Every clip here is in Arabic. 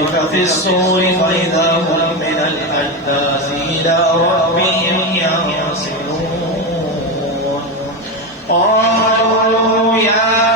ونفخ في الصور فإذا هم من الأجداث إلى ربهم ينسلون قالوا يا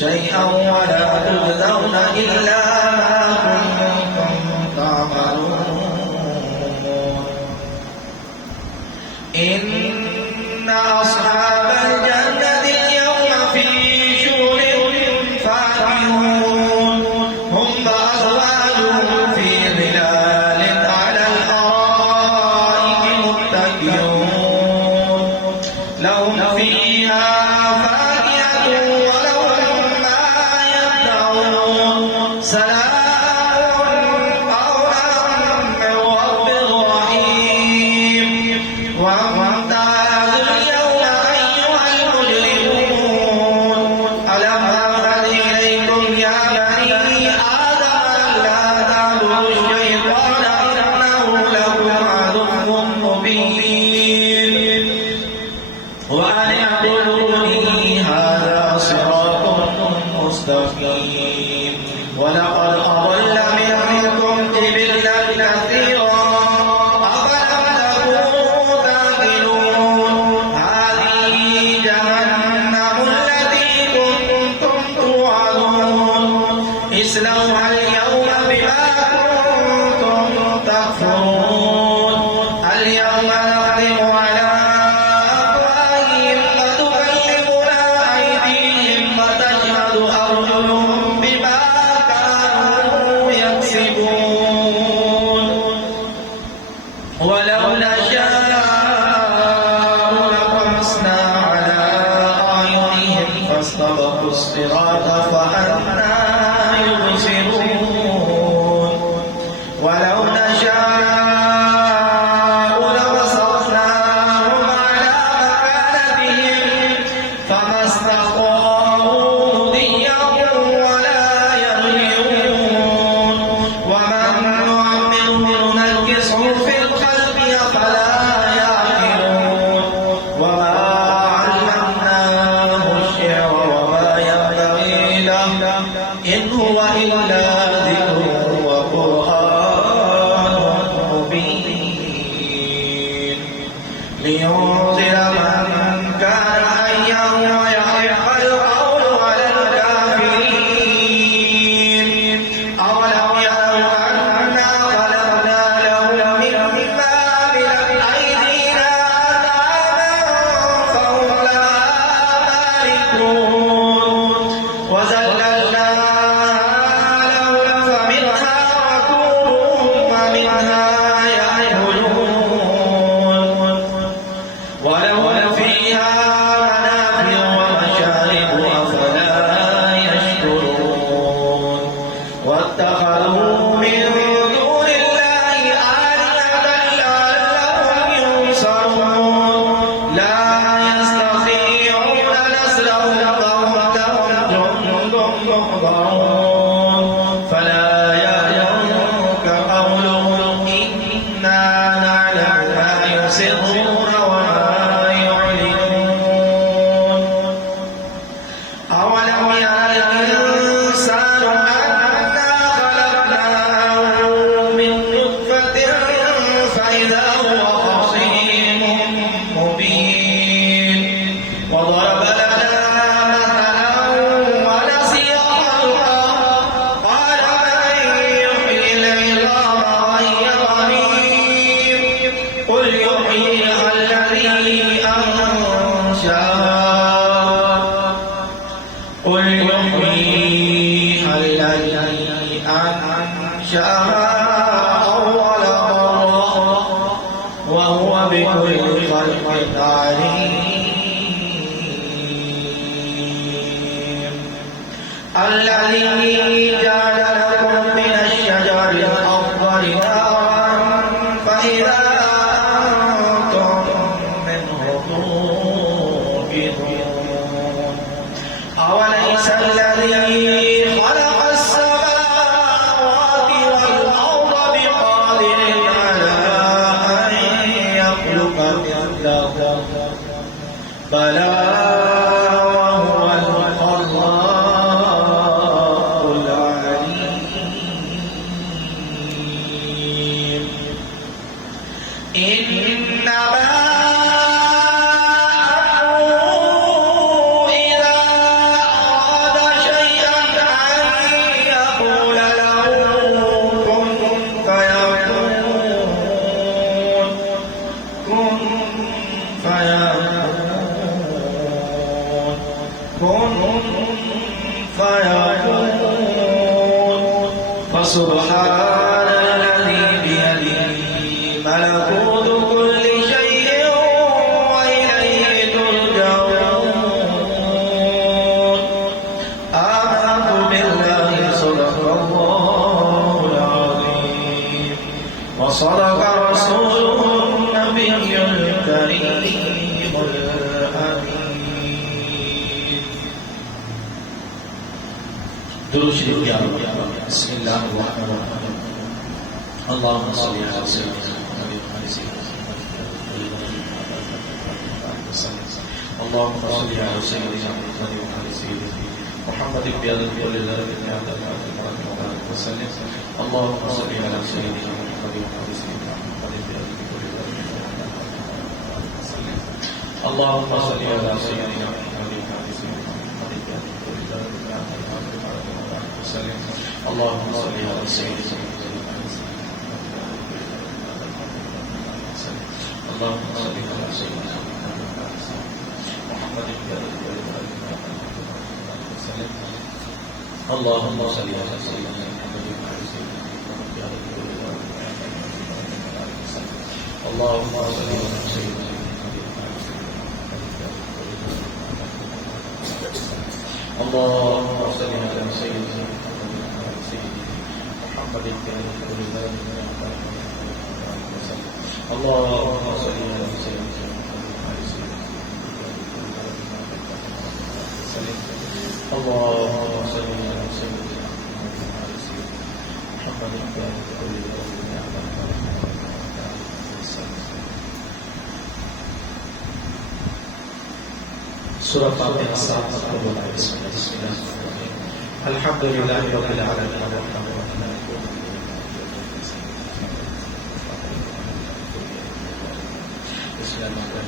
شيئا ولا تجزون إلا ما كنتم تعملون إن أصحاب الجنة اليوم في شغل فاكهون هم وأزواجهم في ظلال على الأرائك متكئون لهم فيها ولقد أضل منكم جبلا كثيرا أفلم تكونوا تعقلون هذه جهنم التي كنتم توعدون اصلوها اليوم بما كنتم تكفرون اليوم نختم على أفواههم وتكلمنا أيديهم وتشهد أرجلهم بما ولو نشاء لطمسنا على أعينهم فاستبقوا الصراط فأنى يبصرون ولو نشاء لبسطناهم على مكانتهم فما استطاعوا مضيا ولا يرجعون ومن نعمره ننكسه في الخلق فلا يعقلون وما علمناه الشعر وما ينبغي له إن هو إلا ذكر وقرآن مبين لينذر من كان حيا ويحق القول على الكافرين أولم يروا أنا خلقنا لهم مما عملت أيدينا أنعاما فهم لها مالكون وذللناها لهم فمنها ركوبهم ومنها يأكلون بلى وهو الخلاق العليم إنما فسبحان الذي بيده ملكوت كل شيء وإليه ترجعون آمنت بالله صدق الله العظيم وصدق رسوله النبي الكريم الأمين. درود شریف یا بسم الله الرحمن الرحيم. اللهم صل على سيدنا محمد وعلى سيدنا محمد. اللهم صل على سيدنا محمد وعلى سيدنا محمد بيد كل ذنب وسلم. اللهم صل على سيدنا محمد وعلى سيدنا محمد بيد كل ذنب وسلم. اللهم صل على سيدنا محمد وعلى سيدنا محمد بيد كل ذنب وسلم. اللهم صل على سيدنا اللهم صل على سيدنا محمد وسلم. اللهم صل على سيدنا محمد اللهم صل على سيدنا اللهم صل على سيدنا محمد اللهم صل على سيدنا اللهم صل على سيدنا محمد سورة فاتحة بسم الله الحمد لله رب العالمين الرحمن الرحيم بسم الله الرحمن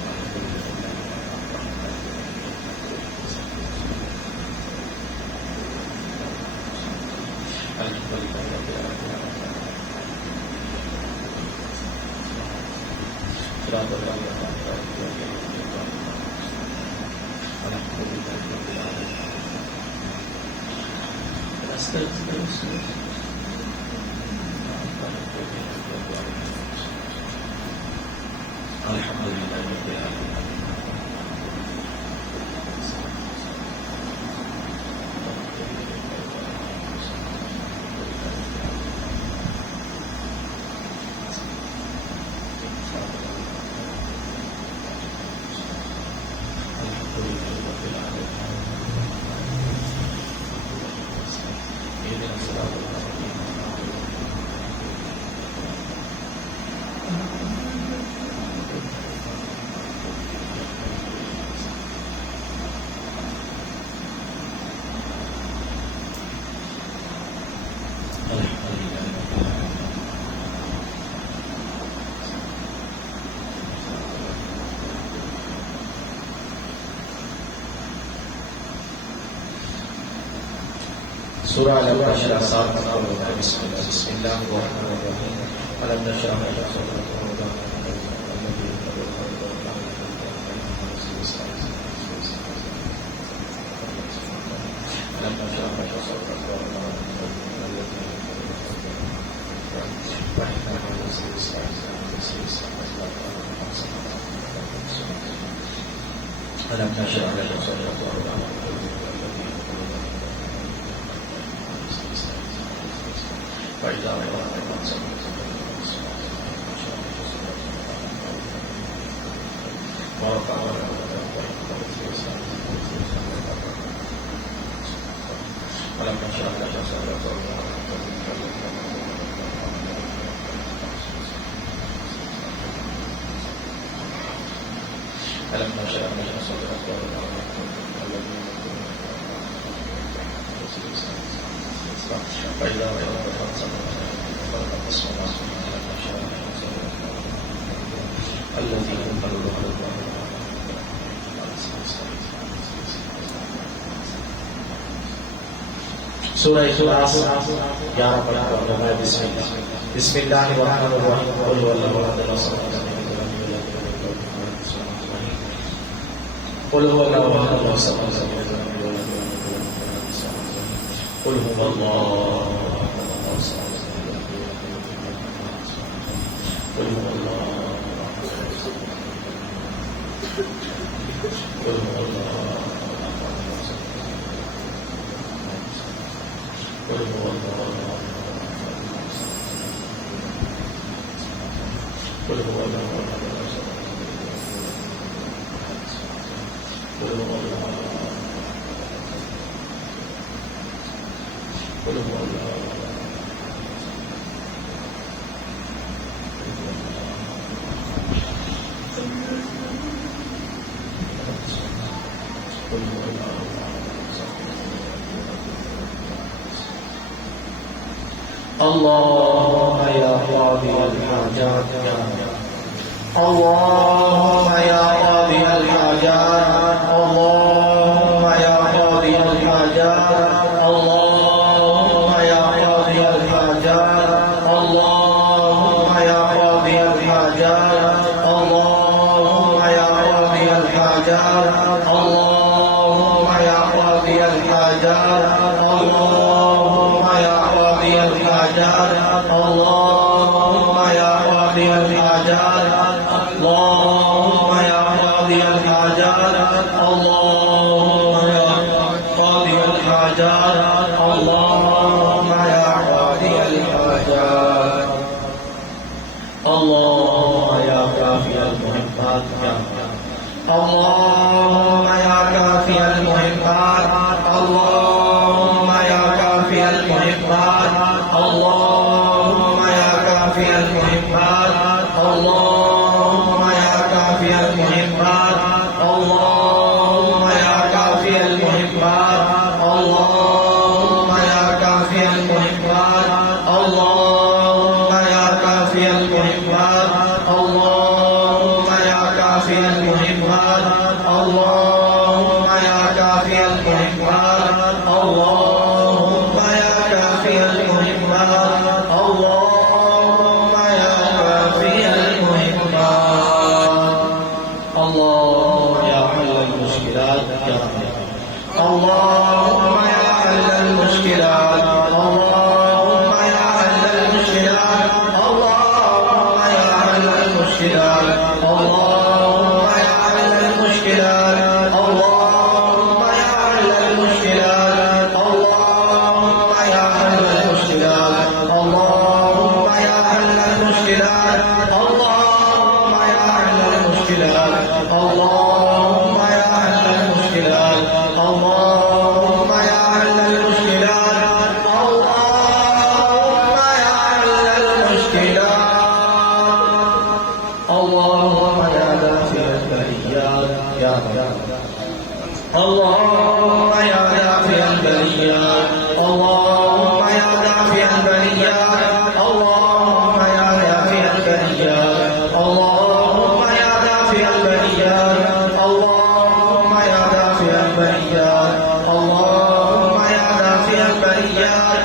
سورة ألم نشرح صدرك بسم الله الرحمن الرحيم. ألم نشرح لك صدرك ألم نشرح لك صدرك ألم نشرح لك صدرك فإذا ولم نشرح لك صدرك ألم نشرح لك صدرك فإذا رأيت فانصب الذي ينقل له Surah Ikhlas 11 pernah bismillah. Bismillahirrahmanirrahim. Qul huwallahu ahad Allahu Qul huwallahu ahad Allahu samad. Qul huwallahu ahad samad. Qul huwallahu Qul huwallahu قل هو الله قل هو الله قل هو الله قل هو الله قل هو الله اللهم يا قاضي الحاجات اللهم يا قاضي الحاجات اللهم يا قاضي الحاجات اللهم يا قاضي الحاجات اللهم يا قاضي الحاجات اللهم يا قاضي الحاجات اللهم يا قاضي الحاجات اللهم يا قاضي الحاجات اللهم يا قاضي الحاجات اللهم يا قاضي الحاجات اللهم يا قاضي الحاجات اللهم يا قاضي الحاجات اللهم يا كافي المهمات اللهم يا كافي المهمات اللهم يا كافي المهمات اللهم يا كافي المهمات اللهم يا كافي المهمات اللهم يا كافي المهمات اللهم يا كافي المهمات اللهم يا كافي المهمات اللهم يا كافي المهمات اللهم يا كافي المهمات اللهم يا كافي المهمات اللهم يا كافي المهمات اللهم يا حل المشكلات يا رب اللهم يا حل المشكلات اللهم يا حل المشكلات اللهم يا حل المشكلات اللهم يا حل المشكلات اللهم يا حل المشكلات اللهم يا حل المشكلات اللهم يا حل المشكلات اللهم يا حل المشكلات اللهم يا حل المشكلات اللهم يا حل المشكلات اللهم يا حل المشكلات اللهم يا دافع البليات يا رب اللهم يا دافع البليات اللهم يا دافع البليات اللهم يا دافع البليات اللهم يا دافع البليات اللهم يا دافع البليات اللهم يا دافع البليات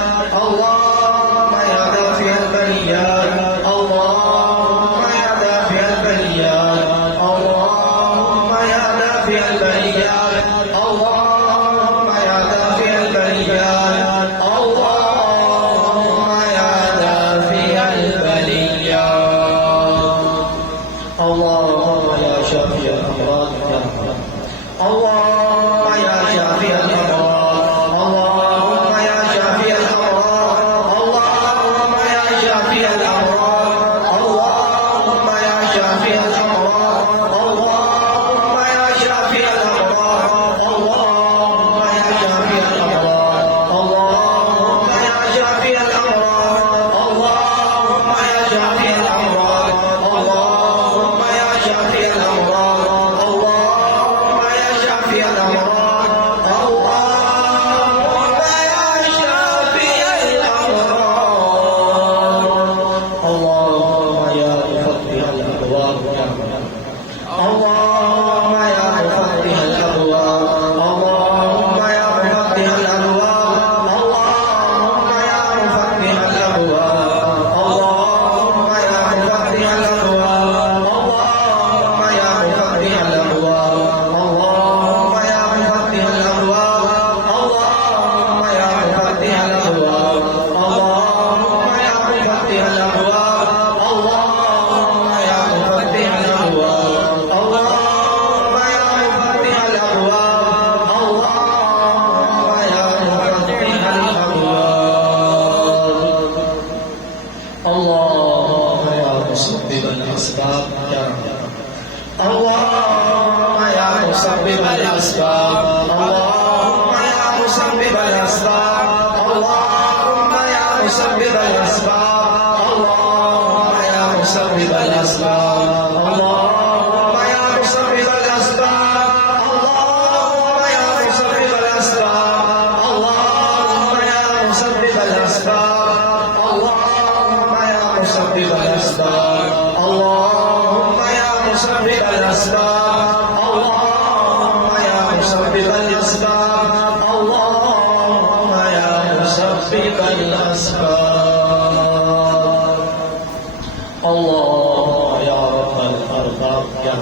اللهم يا دافع البليات اللهم يا دافع البليات اللهم يا دافع البليات اللهم يا دافع البليات اللهم يا دافع البليات اللهم يا شافي الأمراض يا رب اللهم يا شافي الأمراض اللهم يا شافي الأمراض اللهم يا شافي الأمراض اللهم يا شافي الأمراض اللهم يا شافي الأمراض اللهم يا شافي الأمراض اللهم يا شافي الأمراض اللهم يا شافي الأمراض اللهم يا شافي الأمراض اللهم اللهم يا مفتح الأبواب اللهم يا مفتح الأبواب اللهم يا مفتح الأبواب اللهم يا مفتح الأبواب اللهم يا مفتح الأبواب اللهم يا مفتح الأبواب اللهم يا مفتح الأبواب اللهم يا مفتح الأبواب اللهم يا مفتح الأبواب اللهم يا مفتح الأبواب اللهم يا مفتح الأبواب اللهم يا مسبب الأسباب يا رب اللهم يا مسبب الأسباب اللهم يا مسبب الأسباب اللهم يا مسبب الأسباب اللهم يا مسبب الأسباب اللهم يا مسبب الأسباب اللهم يا مسبب الأسباب اللهم يا مسبب الأسباب اللهم يا مسبب الأسباب اللهم يا مسبب الأسباب اللهم يا مسبب الأسباب اللهم يا مسبب الأسباب الله يا رب الأرباب يا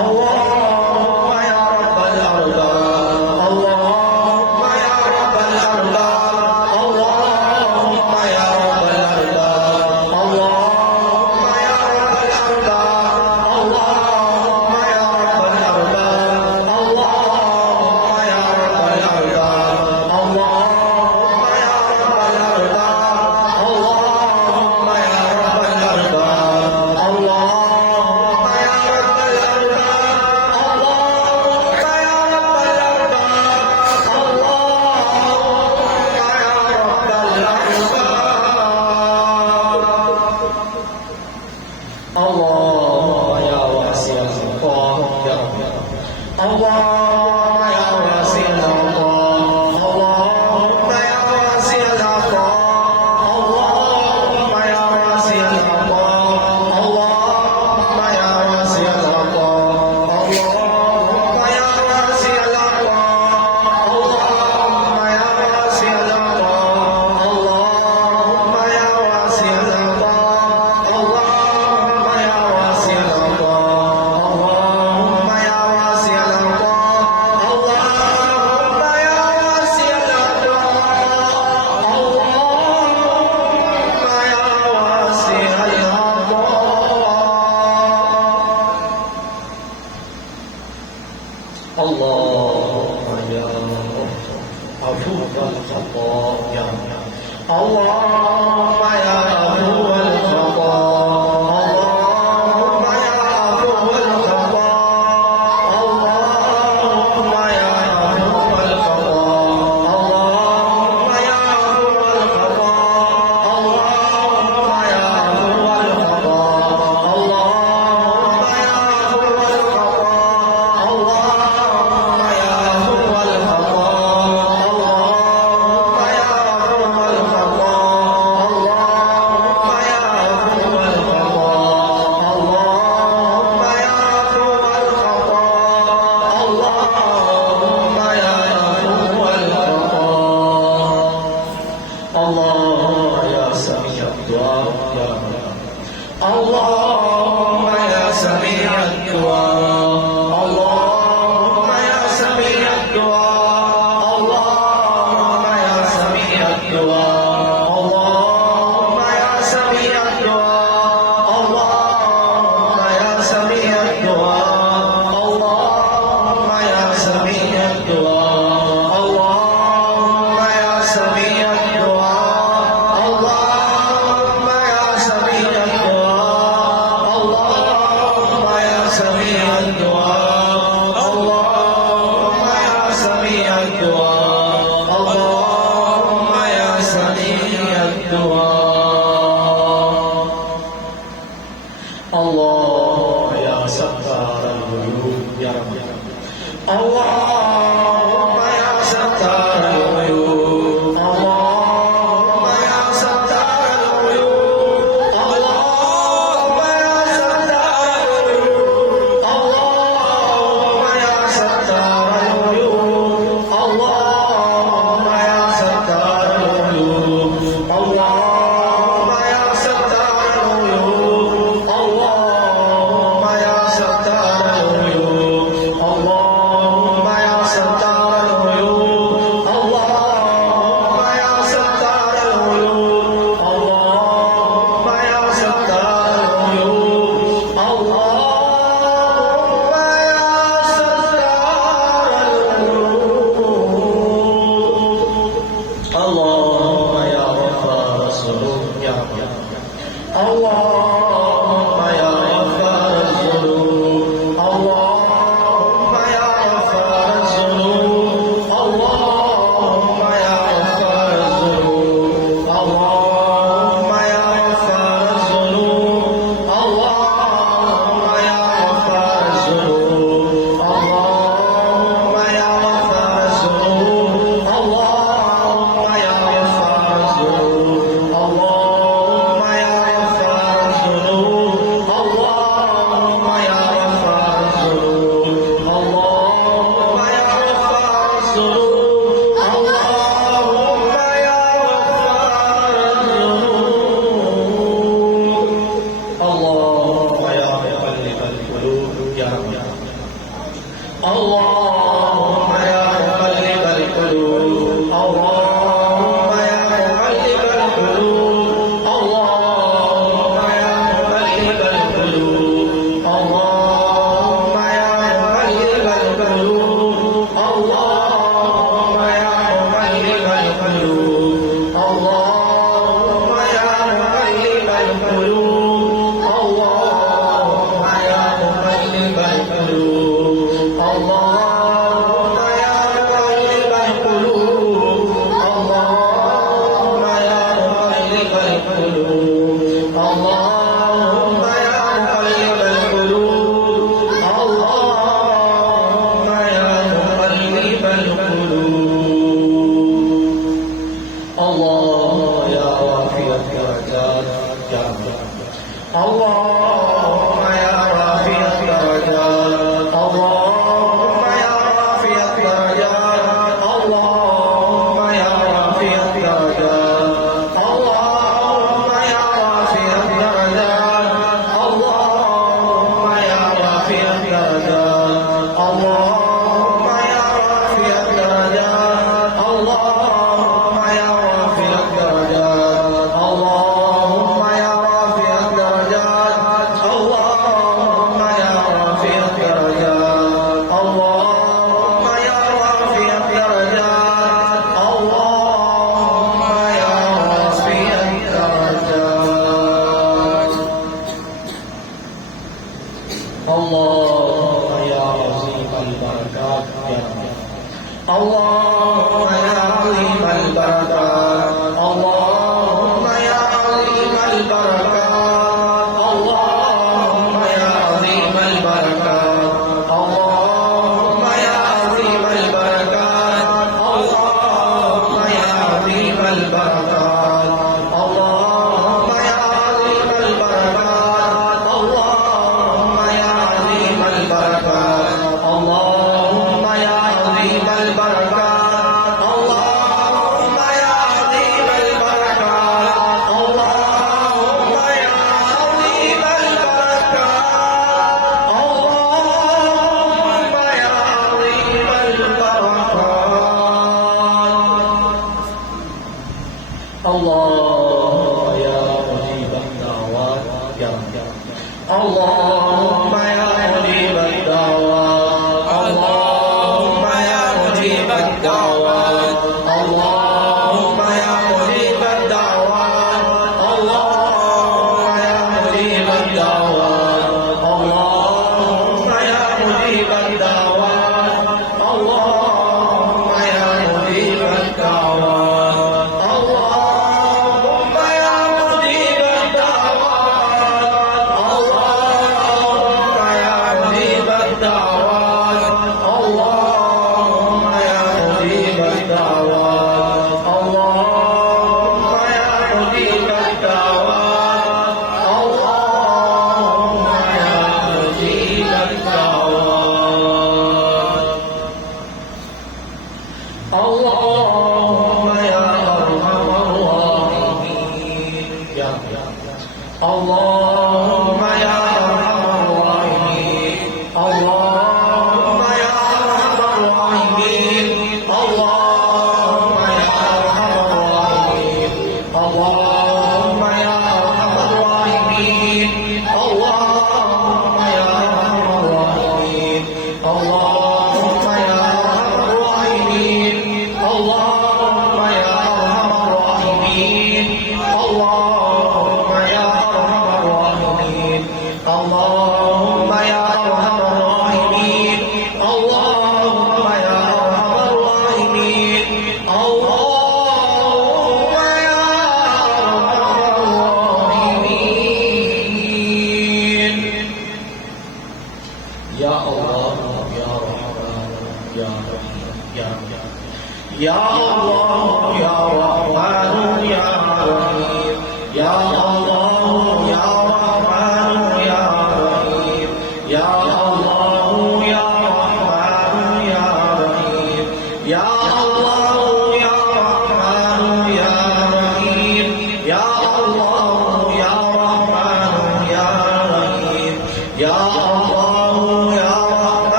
اللهم يا رب الأرباب اللهم يا رب الأرباب اللهم يا رب الأرباب اللهم يا رب الأرباب اللهم يا رب الأرباب اللهم يا رب الأرباب اللهم يا رب الأرباب اللهم يا رب الأرباب اللهم يا رب الأرباب الله يا واسع العطاء يا رب الله يا واسع العطاء اللهم يا واسع العطاء اللهم يا واسع العطاء اللهم يا واسع العطاء اللهم يا واسع العطاء اللهم يا واسع العطاء اللهم يا واسع العطاء اللهم يا واسع العطاء اللهم يا واسع العطاء اللهم يا واسع العطاء اللهم يا واسع العطاء اللهم يا عفو الخطاء يا اللهم يا عفو الخطاء اللهم يا عفو الخطاء اللهم يا عفو الخطاء اللهم يا عفو الخطاء اللهم يا عفو الخطاء اللهم يا عفو الخطاء اللهم يا عفو الخطاء اللهم يا عفو اللهم يا ستار العيوب اللهم يا ستار العيوب اللهم يا ستار العيوب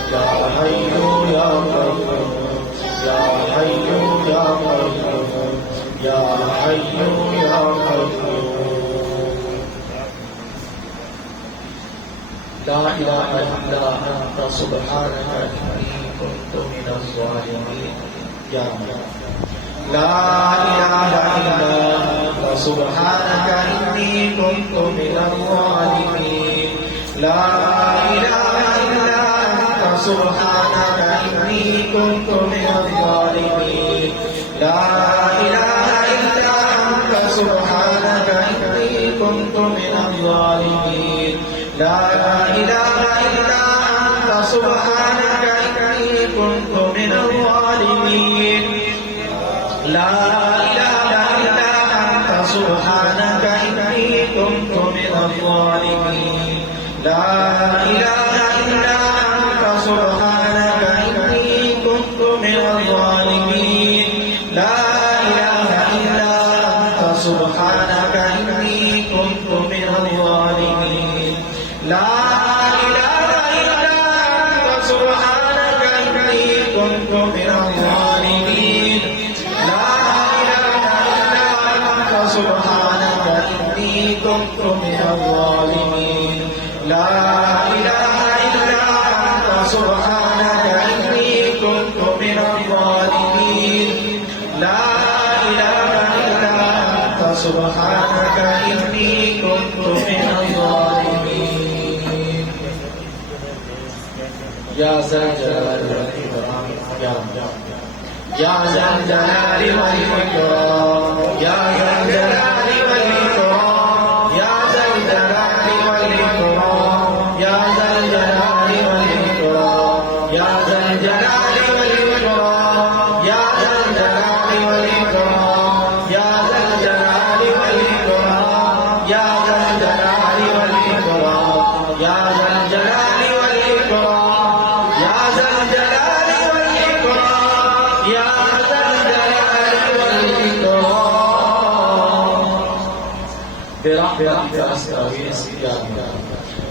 Ya حي يا قيوم لا إله إلا أنت سبحانك إني كنت من الظالمين يا رب لا إله إلا أنت سبحانك إني كنت من الظالمين لا إله إلا أنت سبحانك إني كنت من الظالمين لا إله إلا أنت سبحانك إني كنت من الظالمين لا إله إلا أنت سبحانك إني كنت من الظالمين لا إله إلا أنت سبحانك إني كنت من الظالمين لا إله إلا أنت سبحانك إني كنت من الظالمين لا إله إلا أنت سبحانك إني كنت من الظالمين لا إله إلا أنت سبحانك إني كنت من الظالمين لا إله إلا أنت سبحانك إني كنت من الظالمين لا إله إلا أنت سبحانك إني كنت من الظالمين لا إله إلا أنت سبحانك إني كنت من الظالمين يا ذا الجلال والإكرام يا ذا الجلال والإكرام يا ذا الجلال والإكرام يا ذا الجلال والإكرام يا ذا الجلال والإكرام يا ذا الجلال والإكرام يا ذا الجلال والإكرام يا ذا الجلال والإكرام يا ذا الجلال والإكرام يا ذا الجلال والإكرام يا ذا الجلال والإكرام يا ذا الجلال والإكرام برحمتك أستغيث يا الله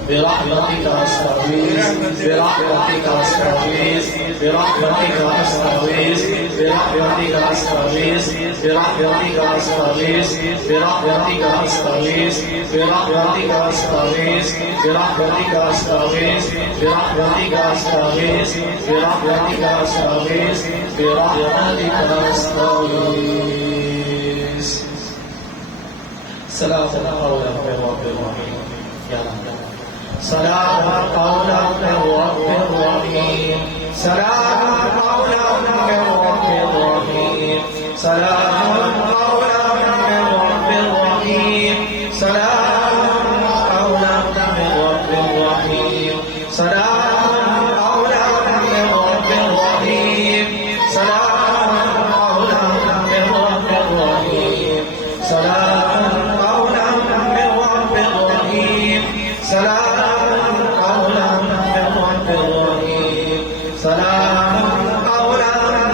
برحمتك أستغيث برحمتك أستغيث برحمتك أستغيث برحمتك أستغيث برحمتك أستغيث برحمتك أستغيث برحمتك أستغيث برحمتك أستغيث برحمتك أستغيث برحمتك أستغيث برحمتك أستغيث سلام قولا من رب رحيم يا رب سلام قولا من رب رحيم سلام قولا من رب رحيم سلام قولا من رب رحيم سلام قولا من رب رحيم سلام قولا من رب رحيم سلام قولا من رب رحيم سلام قولا من رب رحيم سلام قولا من رب رحيم سلام قولا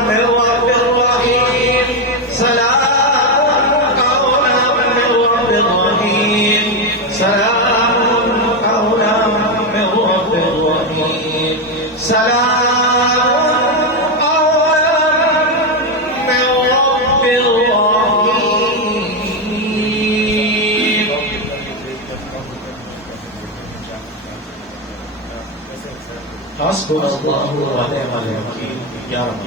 من رب رحيم سلام قولا من رب رحيم سلام قولا من رب رحيم سلام قولا من رب رحيم حسبنا الله ونعم الوكيل يا رب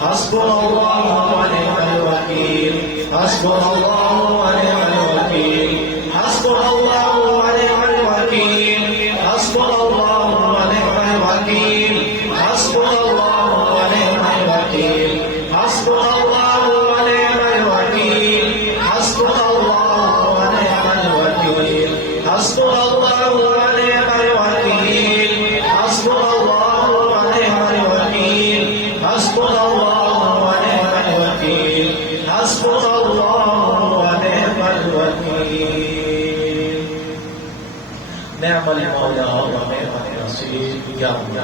حسبنا الله ونعم الوكيل حسبنا الله ونعم الوكيل حسبنا الله ونعم الوكيل حسبنا الله ونعم الوكيل حسبنا الله ونعم الوكيل حسبنا الله ونعم الوكيل حسبنا الله ونعم الوكيل حسبنا الله ونعم الوكيل حسبنا الله ونعم الوكيل حسبنا الله ونعم الوكيل حسبنا الله ونعم الوكيل نعم المولى ونعم النصير يا رب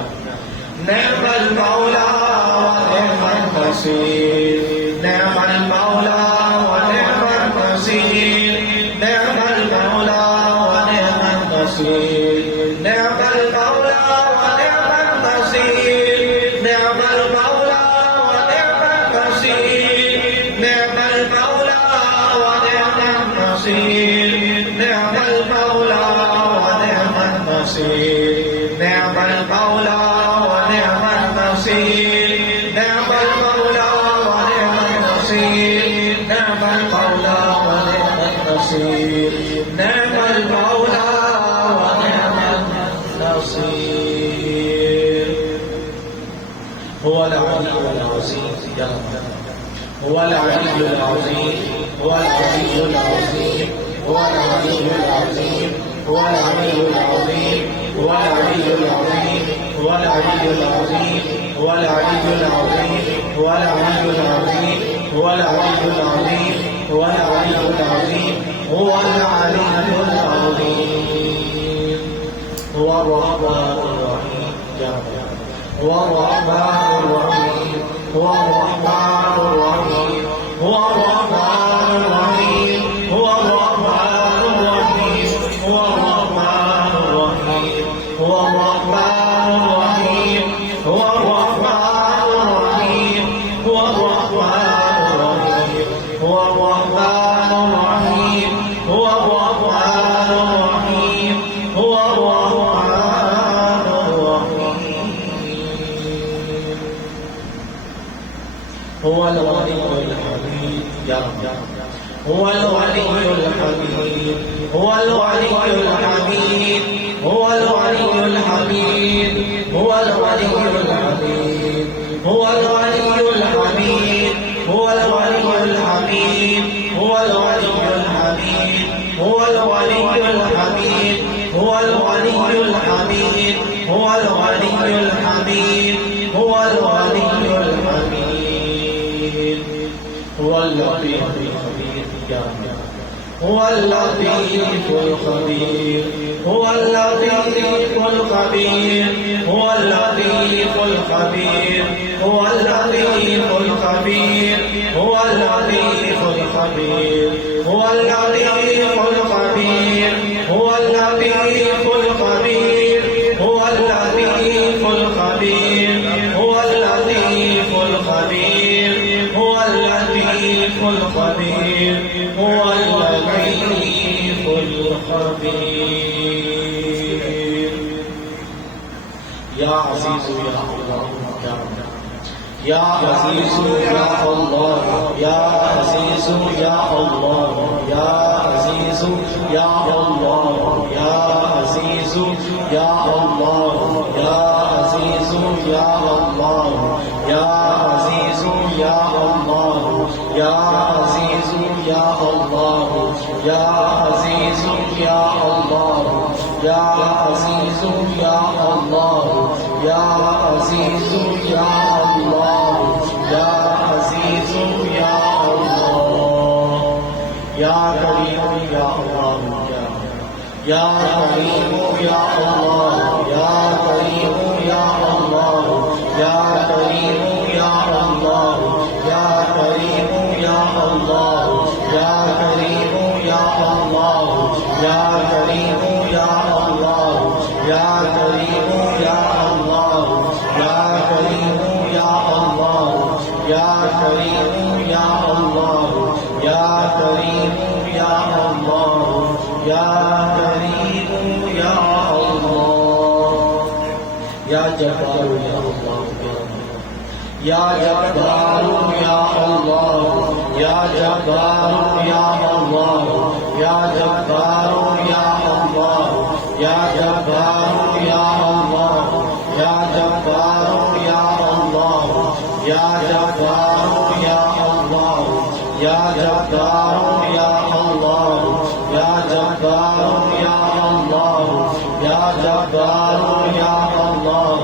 نعم المولى ونعم النصير نعم المولى ونعم النصير نعم المولى ونعم النصير نعم المولى ونعم النصير نعم المولى ونعم النصير نعم المولى النصير نعم المولى ونعم النصير هو العلي العظيم يا رب هو العلي العظيم هو العلي العظيم هو العلي العظيم هو العلي العظيم هو العلي العظيم هو العلي العظيم هو العلي العظيم هو العلي العظيم هو العلي العظيم هو العلي العظيم هو العلي العظيم هو الرحمن الرحيم هو الرحمن الرحيم هو الرحمن الرحيم هو الرحمن الرحيم هو الرحمن الرحيم هو الرحمن الرحيم هو الرحمن الرحيم هو الرحمن الرحيم هو الرحمن الرحيم هو الرحمن الرحيم هو الرحمن الرحيم هو الرحمن الرحيم هو الولي الحميد يا رب هو الولي الحميد هو الولي الحميد هو الولي الحميد هو الولي الحميد هو الولي الحميد هو الولي الحميد هو الولي الحميد هو الولي الحميد هو الولي الحميد هو الولي الحميد هو الولي الحميد هو اللطيف الخبير يا رب هو اللطيف الخبير هو اللطيف الخبير هو اللطيف الخبير هو اللطيف الخبير هو اللطيف الخبير هو اللطيف الخبير هو اللطيف الخبير هو اللطيف الخبير هو اللطيف الخبير هو اللطيف الخبير هو اللطيف الخبير يا عزيز يا الله يا عزيز يا الله يا عزيز يا الله يا عزيز يا الله يا عزيز يا الله يا عزيز يا الله يا عزيز يا الله يا عزيز يا الله يا عزيز يا الله يا عزيز يا الله يا عزيز يا الله يا عزيز يا الله يا كريم يا الله يا كريم يا الله يا كريم يا الله يا كريم يا الله يا كريم يا الله يا كريم يا الله يا كريم يا الله يا كريم يا الله يا كريم يا الله يا كريم يا الله يا كريم يا الله يا كريم يا الله يا جبار يا الله يا جبار يا الله يا جبار يا الله يا جبار يا الله يا جبار يا الله يا جبار يا الله يا جبار يا الله يا جبار يا الله يا جبار يا الله يا جبار يا الله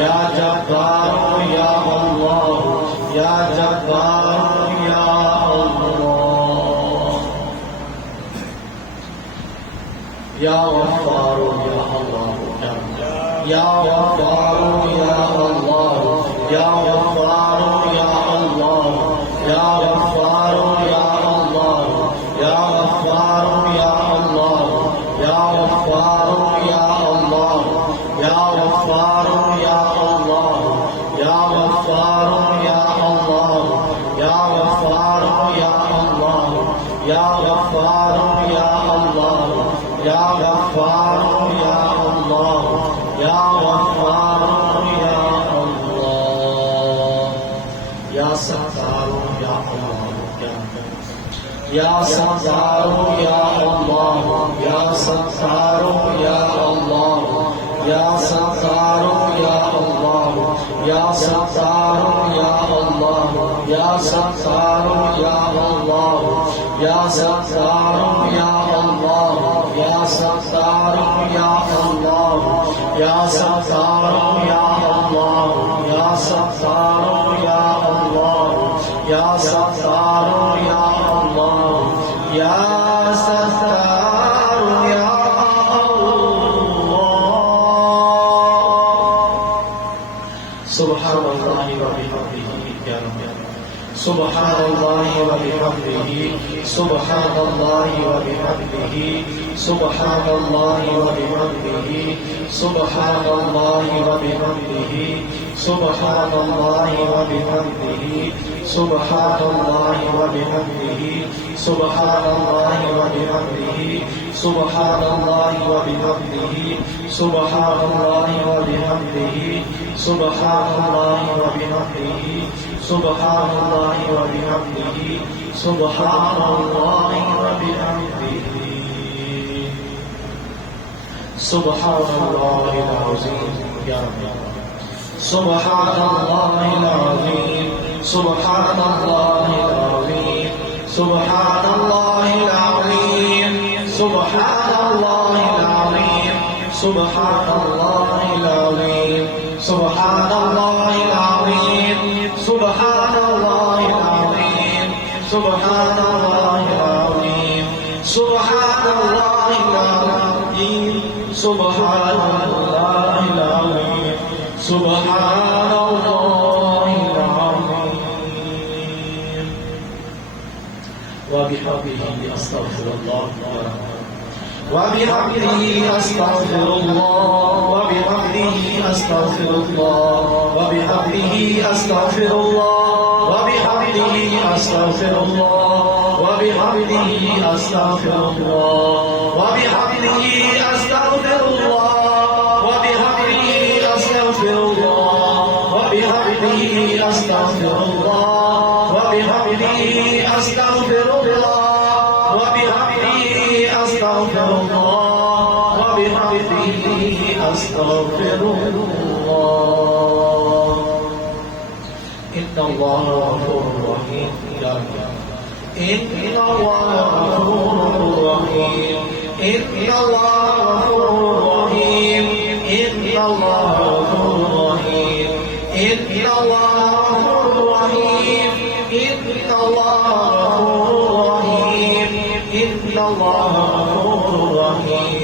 يا جبار يا الله يا جبار يا الله يا غفار يا الله يا غفار يا الله يا غفار يا الله يا غفار يا الله يا غفار يا الله يا غفار يا الله يا غفار يا الله يا غفار يا الله يا غفار يا الله يا غفار يا الله يا غفار يا الله يا غفار يا الله يا ستار يا الله या सत्तारो या अल्लाह, या सत्तारो या अल्लाह, या सत्तारो या अल्लाह, या सत्तारो या अल्लाह, या सत्तारो या अल्लाह, या सत्तारो या अल्लाह, या सत्तारो या अल्लाह, या सत्तारो या अल्लाह, या सत्तारो या अल्लाह, या सत्तारो या अल्लाह, या सत्तारो या सुब्हानल्लाहि व बिहम्दिही या रब्बी सुब्हानल्लाहि व बिहम्दिही सुब्हानल्लाहि व बिहम्दिही सुब्हानल्लाहि व बिहम्दिही सुब्हानल्लाहि व बिहम्दिही सुब्हानल्लाहि व बिहम्दिही सुब्हानल्लाहि व बिहम्दिही सुब्हानल्लाहि व बिहम्दिही सुब्हानल्लाहि व बिहम्दिही सुब्हानल्लाहि व बिहम्दिही सुब्हानल्लाहि व बिहम्दिही सुब्हानल्लाहि व बिहम्दिही सुब्हानल्लाहि व बिहम्दिही सुब्हानल्लाहिल अज़ीम या रब्बी सुब्हानल्लाहिल अज़ीम सुब्हानल्लाहिल अज़ीम सुब्हानल्लाहिल अज़ीम सुब्हानल्लाहिल अज़ीम सुब्हानल्लाहिल अज़ीम सुब्हानल्लाहिल अज़ीम सुब्हानल्लाहिल अज़ीम सुब्हानल्लाहिल अज़ीम सुब्हानल्लाहिल अज़ीम सुब्हानल्लाहिल अज़ीम सुब्हानल्लाहिल अज़ीम वबिहम्दिही अस्तगफिरुल्लाह وبحمده أستغفر الله وبحمده أستغفر الله وبحمده أستغفر الله وبحمده أستغفر الله وبحمده أستغفر الله وبحمده أستغفر الله وبحمده أستغفر الله وبحمده أستغفر الله وبحمده أستغفر الله أستغفر الله وبحمده أستغفر الله إن الله غفور رحيم يا رب إن الله غفور رحيم إن الله غفور رحيم إن الله غفور رحيم إن الله غفور رحيم إن الله غفور رحيم إن الله غفور رحيم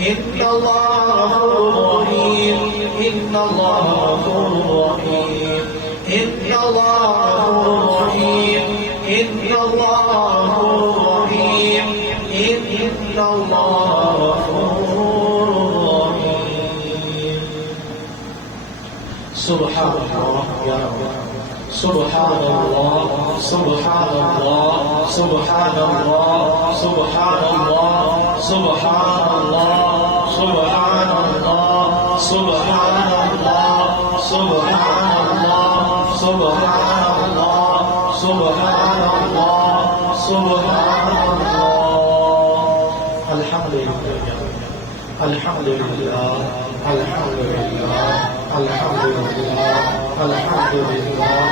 إن الله غفور رحيم إن الله غفور رحيم إن الله غفور رحيم إن الله غفور رحيم إن الله غفور رحيم سبحان الله يا رب سبحان الله سبحان الله سبحان الله سبحان الله سبحان الله سبحان الله سبحان الله سبحان الله سبحان الله سبحان الله سبحان الله الحمد لله الحمد لله الحمد لله الحمد لله الحمد لله الحمد لله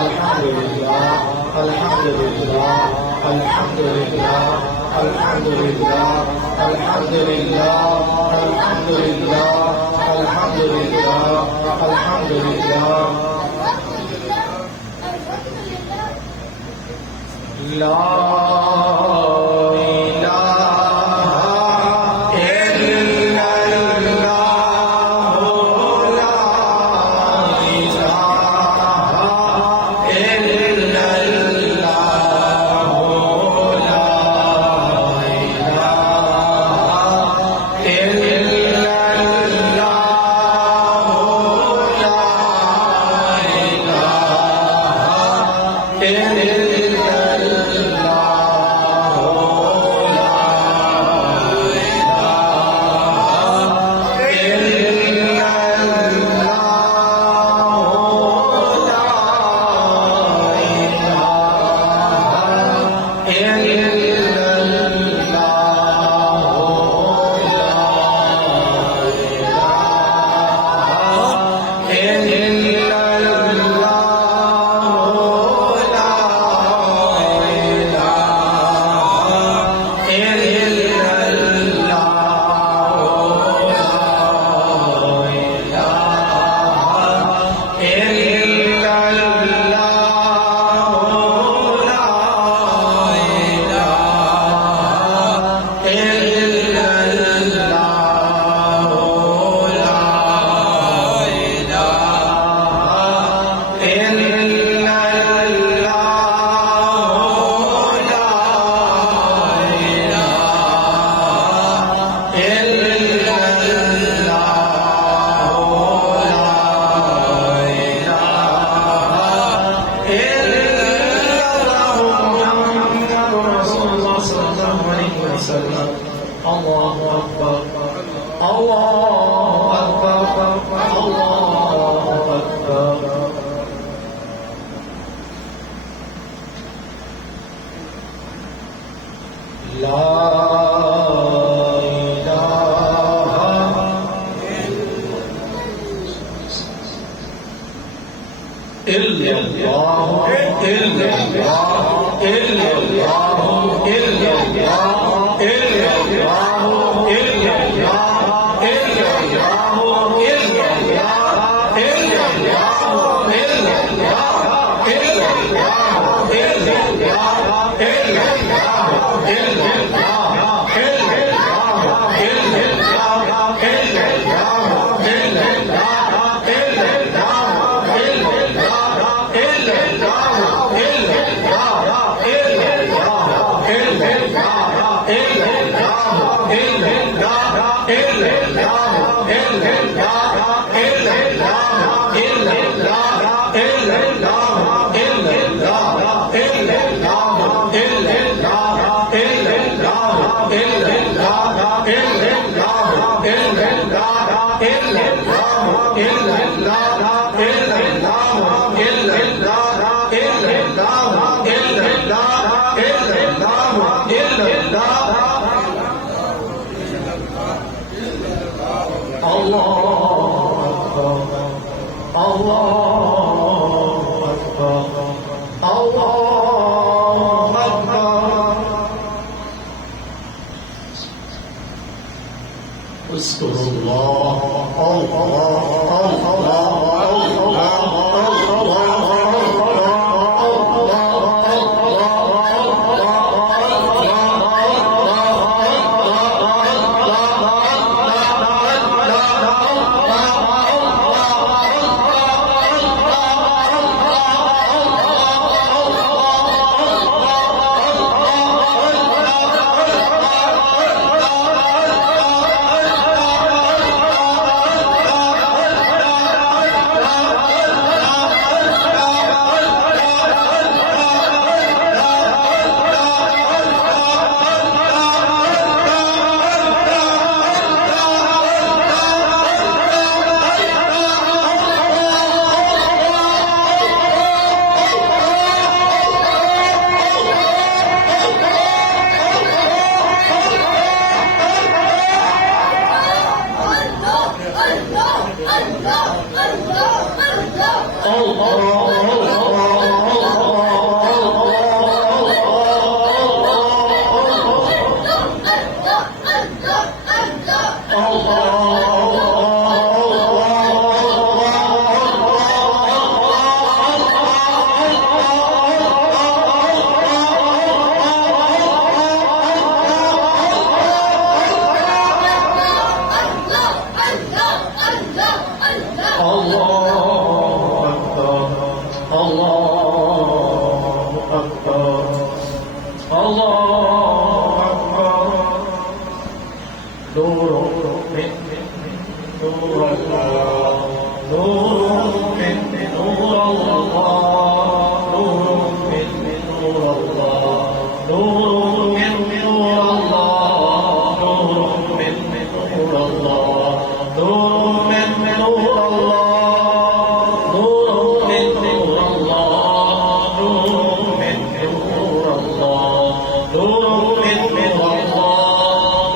الحمد لله الحمد لله الحمد لله الحمد لله الحمد لله الحمد لله الحمد لله لا Yeah. الله أكبر الله أكبر الله أكبر. لا إلا الله إلا الله إلا الله إلا الله إلا الله إلا الله إلا الله إلا الله إلا الله إلا الله إلا الله إلا الله إلا الله إلا الله إلا الله إلا الله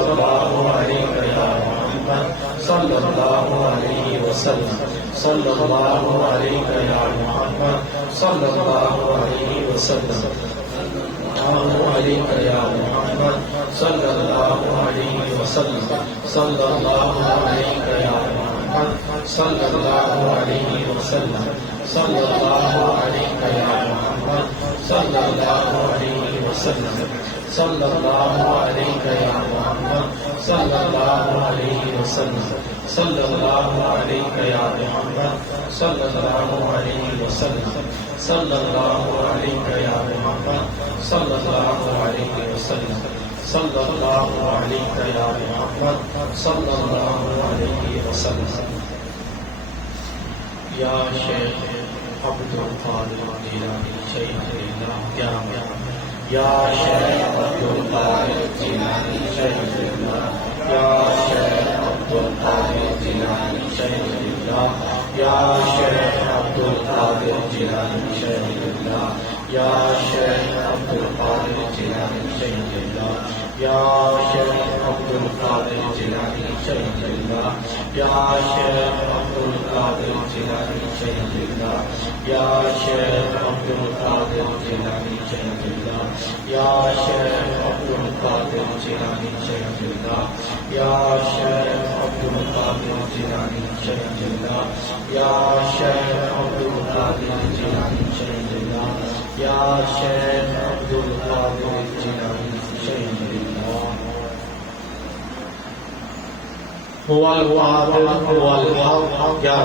إلا الله إلا الله إلا वसल्लम सल्लल्लाहु अलैहि या मुहम्मद सल्लल्लाहु अलैहि वसल्लम सल्लल्लाहु अलैहि या मुहम्मद सल्लल्लाहु अलैहि वसल्लम सल्लल्लाहु अलैहि या मुहम्मद सल्लल्लाहु अलैहि वसल्लम सल्लल्लाहु अलैहि या मुहम्मद सल्लल्लाहु अलैहि वसल्लम। या शेख अब्दुल कादिर जिलानी शहीदुल्लाह या शेख अब्दुल कादिर जिलानी शहीदुल्लाह या शेख अब्दुल कादिर जिलानी शहीदुल्लाह या शेख अब्दुल कादिर जिलानी शहीदुल्लाह या शेख अब्दुल कादिर जिलानी शहीदुल्लाह या शेख अब्दुल कादिर जिलानी शहीदुल्लाह या शेख अब्दुल कादिर जिलानी शहीदुल्लाह या शेख अब्दुल कादिर जिलानी शहीदुल्लाह या शेख अब्दुल कादिर जिलानी शहीदुल्लाह या शेख अब्दुल कादिर जिलानी शहीदुल्लाह या शेख अब्दुल कादिर जिलानी शहीदुल्लाह या शेख अब्दुल कादिर जिलानी शहीदुल्लाह। हुवल वाहिद हुवल हक या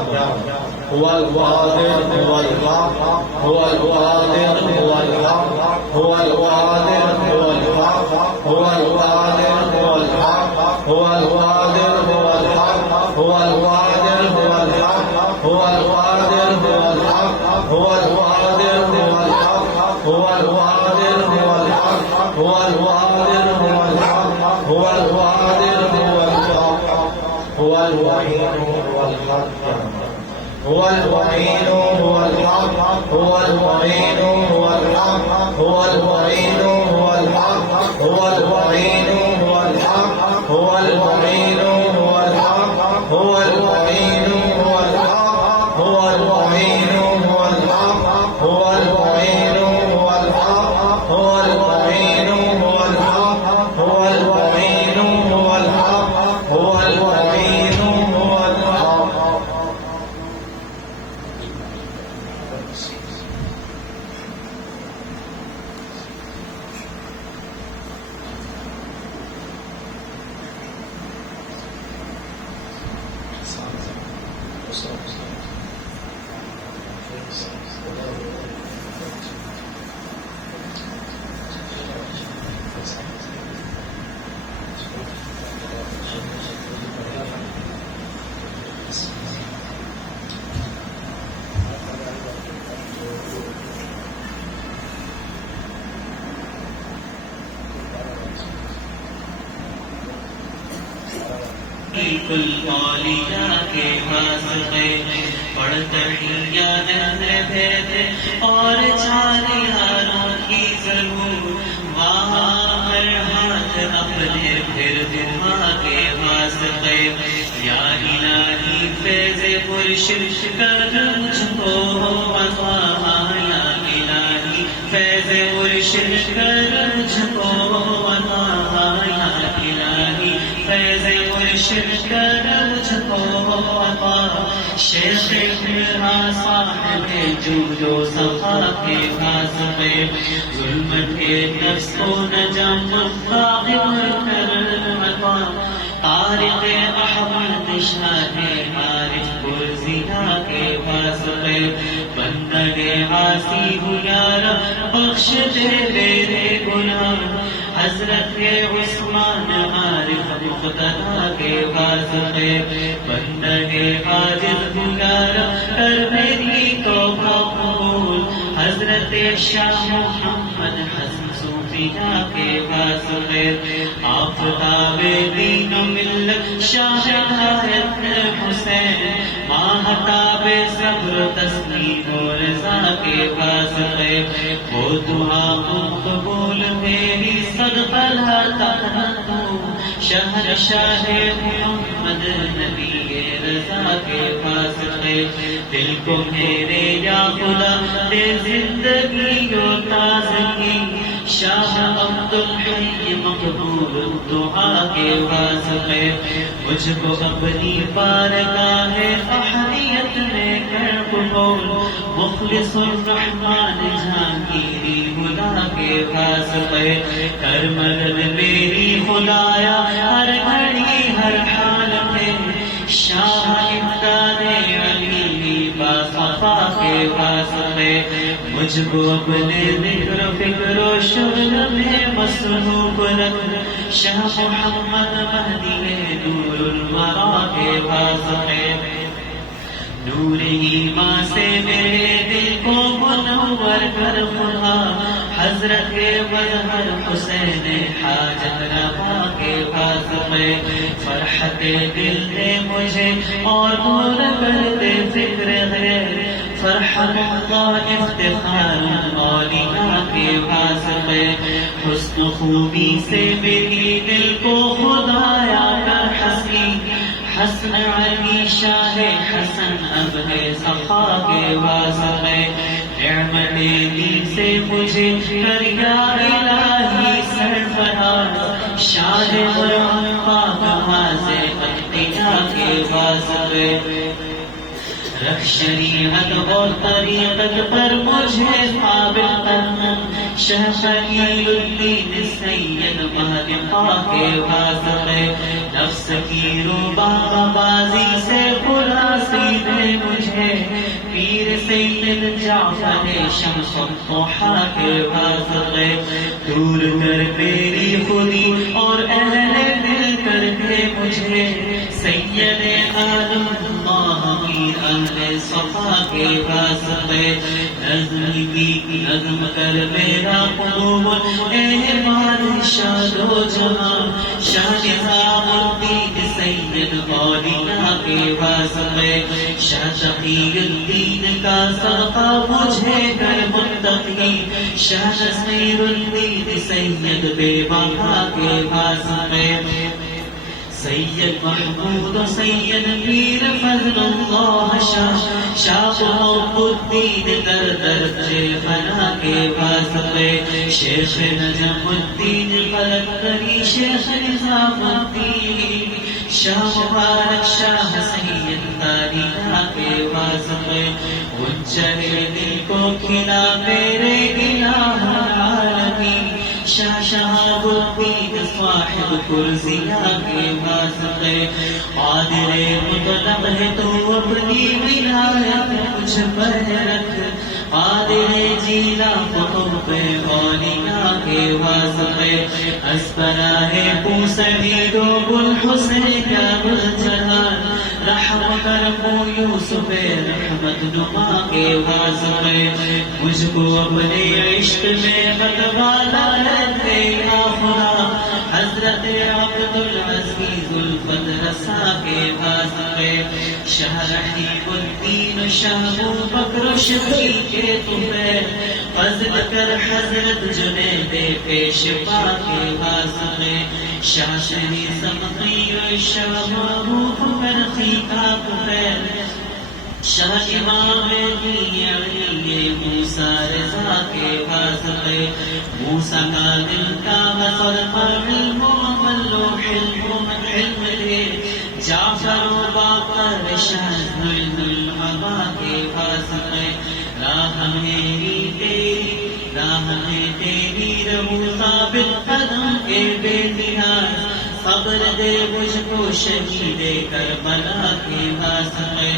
हुवल वाहिद हुवल हक हुवल वाहिद हुवल हक हुवल वाहिद हुवल हक हुवल वाहिद हुवल हक हुवल वाहिद हुवल हक हुवल वाहिद हुवल हक हुवल वाहिद हुवल हक हुवल वाहिद हुवल हक हुवल वाहिद हुवल हक हुवल वाहिद हुवल हक हुवल वाहिद हुवल हक هو الوحيد هو الحق هو الوحيد هو الحق هو الوحيد هو الحق هو الوحيد هو الحق هو الوحيد هو الحق هو الوحيد هو الحق هو الوحيد هو الحق هو الوحيد هو الحق هو الوحيد هو الحق هو الوحيد هو الحق هو الوحيد هو الحق هو الوحيد هو الحق. कुल मौलिया के वास्ते पढ़कर भेद और चार यारों की जरूर वहाँ हर हाथ अपने फिर दुआ के वास्ते या इलाही फैज़े मुर्शिद कर मुझको अता या इलाही फैज़े मुर्शिद कर मुझको अता या इलाही फैज़े मुर्शिद कर मुझको अता शेख इब्रा साहिब जो सफा के वास्ते जुल्मत के नफ्स को नजम कायम कर अता तारिक अहमद शाह आरिफ गुरज़िया के वास्ते बंदे आसी हुयार बख्श दे मेरे गुनाह हजरत उस्मान आरिफ मुक़्तदा के वास्ते बंदे आजिज़ हुयार कर मेरी तौबा कबूल हजरत शाह मोहम्मद हसन सूफिया के वास्ते आफ़ताबे दीन मिल्लत शाह हज़रत हुसैन माहताबे सब्र तस्लीम और रज़ा के वास्ते वो दुआ कबूल मेरी सदका लाता शहर शाह मोहम्मद नबी रज़ा के वास्ते दिल को मेरे या खुदा दे जिंदगी और ताज़गी शाह अब्दुल हई मकबूल दुआ के वास्ते मुझको अपनी बारगाह अहदियत में कर कबूल मुखलिसुर रहमान जहांगीरी खुदा के वास्ते कर मदद मेरी खुदाया हर घड़ी हर हाल में शाह इमदादे अली बासफा के वास्ते मुझको अपने जिक्र फिक्र शुगल में मसरूफ रख शाह मोहम्मद महदी नूरुल वरा के वास्ते नूर ईमान से मेरे दिल को मुनव्वर कर खुदा हजरत मजहर हुसैन हाजत रवा के वास्ते फरहत दिल दे मुझे और दूर कर दे फिक्र है फरहत इफ्तिखार औलिया के वास्ते हुस्न खूबी से मेरी दिल को खुदाया कर हसी हसन अली शाह हसन अब है सफा के वास्ते नेमते दी से मुझे कर या इलाही सरफराज शाह मुर्तज़ा कहाँ से अत्तिया के वास्ते रख शरीयत और तरीक़त पर मुझे साबित करना शाह शकीलुद्दीन सैयद महदी के वास्ते नफ्स की रुबाबाजी से खुलासी दे मुझे पीर सैयद जाफर शम्सुद्दौहा के वास्ते दूर कर मेरी खुदी और अहले दिल कर दे मुझे सैयद आलम अहले सफा के वास्ते नज़्म की नज़्म कर मेरा क़ुलूब ए बादशाह दो जहां शाह निज़ामुद्दीन सैयद औलिया के वास्ते शाह तक़ीयुद्दीन का सफ़ा मुझे कर मुत्तक़ी शाह नसीरुद्दीन सैयद बेवफा के वास्ते सैयद महमूद सैयद मीर फज़लुल्लाह शाह मुहब्बुद्दीन दर दर्जे फना के वास्ते शेख नजमुद्दीन फलकरी शेख निज़ामुद्दीन शाह मुबारक शाह सैयद तारीख़ के वास्ते उज्जैन दिल को खिला मेरे इलाह आलमीन शाह शहाबुद्दीन साहिब कुर्सिया के वास्ते आदिले मुतलब है तो अपनी विलायत मुझ पर रख आदिले जीला क़ुतुब औलिया के वास्ते अस्परा है पूसड़ी दो गुल हुसैन अबुल जलाल रहम कर यूसुफ रहमत नुमा के वास्ते मुझको अपने इश्क में मतवाला रखे या खुदा हजरत अब्दुल अजीजुल फदरसा के वास्ते शाह रहीमुद्दीन शाह अबू बकर शफी के तुम्हें फजल कर हजरत जुनैद पेशवा के वास्ते शाह शरी समकी शाह महबूब बरखी का तुम्हें शाह इमाम ये मूसा रज़ा के वास्ते मूसा का दिल का मसद पर हिल्म दे जाफर बाकर शाहुल अबा के वास्ते राह मेरी तेरी रहूं साबित कदम के बेनिहार खबर दे मुझको शहीद करबला के वास्ते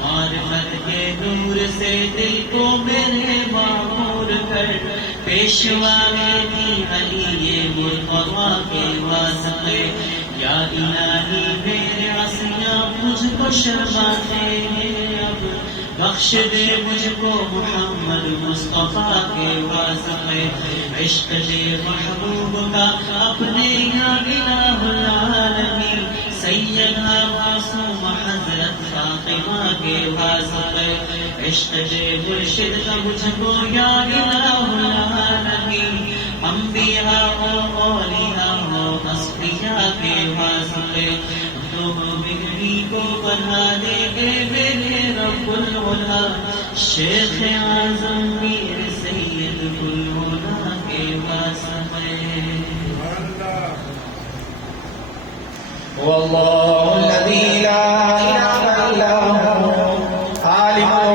मारिफत के नूर से दिल को मेरे मामूर कर पेशवा मेरी अली ये मुर्तज़ा के वास्ते या इलाही मेरे असिया मुझको शर्माते अब बख्श दे मुझको मोहम्मद मुस्तफा के वास्ते इश्क दे महबूब का अपने या इलाहुल आलमीन सैयदा मासूम हजरत फातिमा के वास्ते इश्क दे मुर्शिद का मुझको या इलाहुल आलमीन अंबिया और औलिया और अस्फिया के वास्ते तुम बिगड़ी को बना दे मेरे रब्बुल उला शेख आज़म मीर सैयद कुल उला के वास्ते वल्लाहु अल्लज़ी ला इलाहा इल्ला हु आलिमुल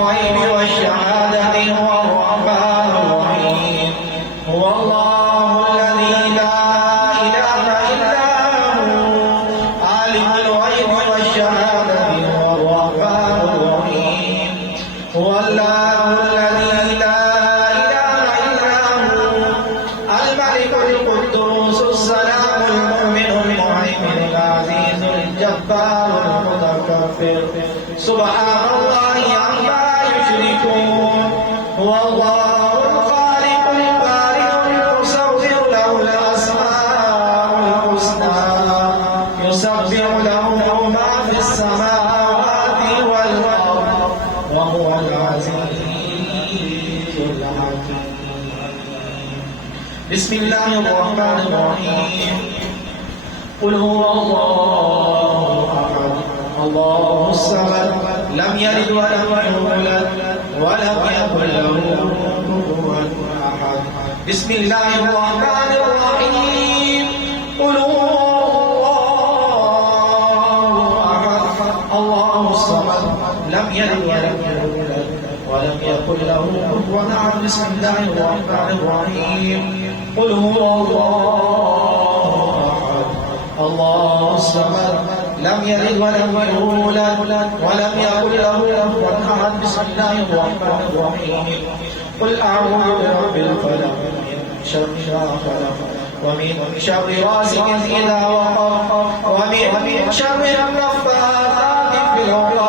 बिस्मिल्लाहिर्रहमानिर्रहीम कुल हुवल्लाहु अहद अल्लाहुस समद लम यलिद व लम यूलद व लम यकुल लहू कुफुवन अहद बिस्मिल्लाहिर्रहमानिर्रहीम कुल لم يلد ولم يولد ولم يكن له كفوا احد بسم الله الرحمن الرحيم قل هو الله احد الله الصمد لم يلد ولم يولد ولم يكن له كفوا احد بسم الله الرحمن الرحيم قل اعوذ برب الفلق من شر ما خلق ومن شر غاسق اذا وقب ومن شر النفاثات في العقد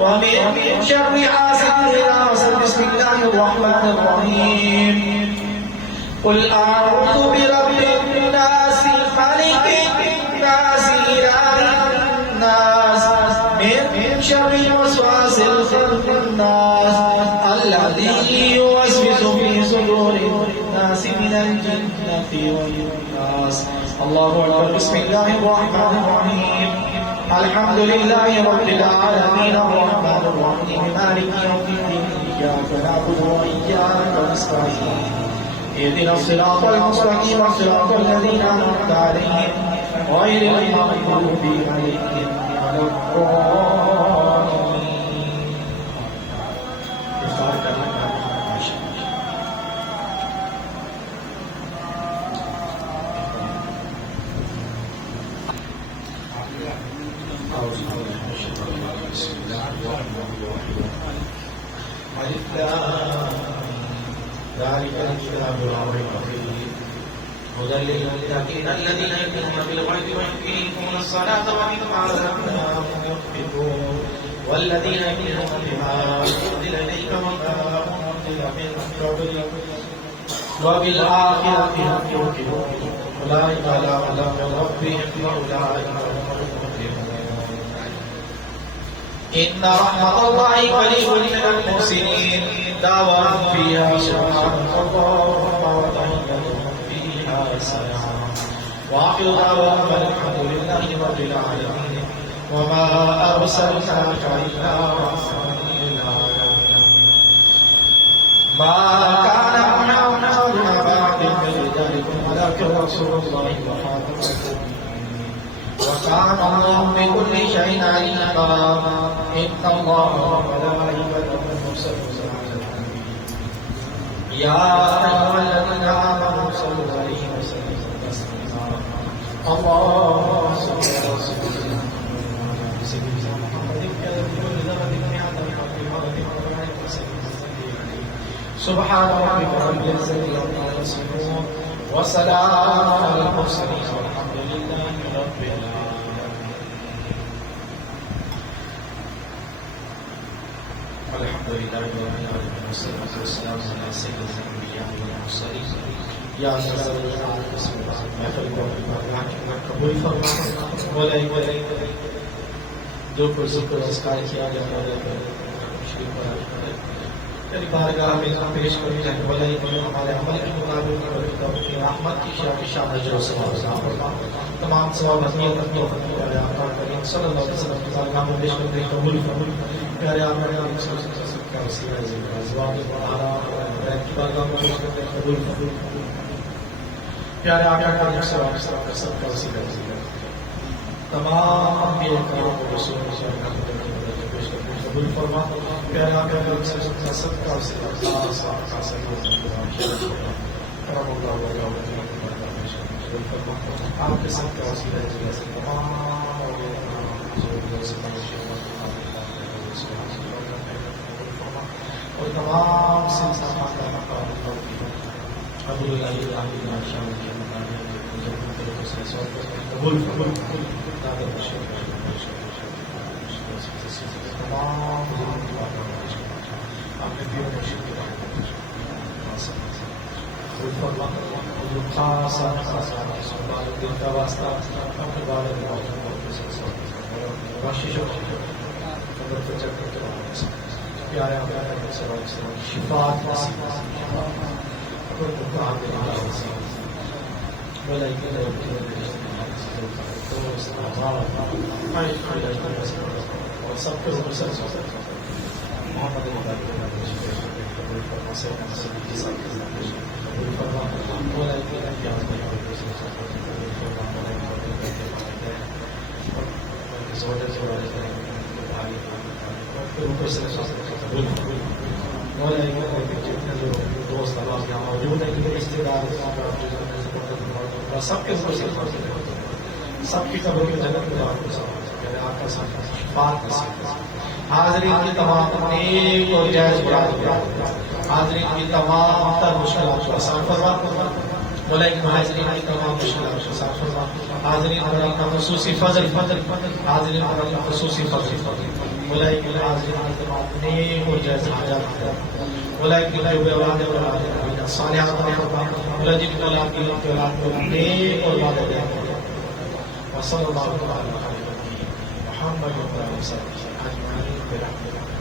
ومن شر حاسد إذا حسد بسم الله الرحمن الرحيم قل أعوذ برب الناس ملك الناس إله الناس من شر الوسواس الخناس الذي يوسوس في صدور الناس من الجنة والناس الله أكبر بسم الله الرحمن الرحيم الحمد لله رب العالمين الرحمن الرحيم مالك يوم الدين إياك نعبد وإياك نستعين اهدنا الصراط المستقيم صراط الذين أنعمت عليهم غير المغضوب عليهم ولا الضالين ذلك الكتاب لا ريب فيه هدى للمتقين الذين يؤمنون بالغيب ويقيمون الصلاة ومما رزقناهم ينفقون والذين يؤمنون بما أنزل إليك وما أنزل من قبلك وبالآخرة هم يوقنون أولئك على هدى من ربهم وأولئك هم المفلحون إن رحمة الله قريب من المحسنين دعواهم فيها سبحانك اللهم وتحيتهم فيها سلام وآخر دعواهم الحمد لله رب العالمين وما أرسلناك إلا رحمة للعالمين ما كان محمد أبا عبد من رجالكم ولكن رسول الله وخاتم النبيين وكان الله بكل شيء عليما إن الله وملائكته يصلون يا أيها الذين آمنوا صلوا عليه وسلموا تسليما اللهم صل على سيدنا محمد سبحان ربك رب العزة عما يصفون وسلام على المرسلين والحمد لله رب العالمين الحمد لله رب العالمين والصلاة والسلام على سيد الأنبياء والمرسلين या महफिल को कबूल फरमा वलाई जो कुछ पुरस्कार किया गया तेरी बारगाह में हम पेश करें वलाई हमारे अमल के मुताबिक अपनी रहमत की शान जो तमाम सवाब करीम सल्लल्लाहु अलैहि वसल्लम की बारगाह में पेश करें कबूल प्यारे आका का वसीला ज़वाब तुम्हारा की बारगाह में पेश करें कबूल प्यारे आका का सबका वसीला तमाम अंबिया किराम और रसूलों से कबूल फरमा प्यारे आका का सबका वसीला का आपके सबका वसीला तमाम और तमाम सिलसिला का कबूल शिफात और सबके ऊपर से मोहम्मद जितने जो दोस्त यहाँ मौजूद है रिश्तेदार सबके ऊपर से सबकी कब्र की जगत में आपका बात हाजरीन की तमाम नेक और जायज हाजरीन की तमाम तर मुश्किलात को आसान फरमा हाजरीन की तमाम मुश्किलात को आसान फरमा हाजरीन पर अपना खुसूसी फजल हाजरीन पर अपना खुसूसी फजल हाजरीन की तमाम नेक और जायज हाजात की जो औलाद सालिहात जिनकी औलाद की औलाद को नेक और वादे वसल्लल्लाहु अलैहि व सल्लम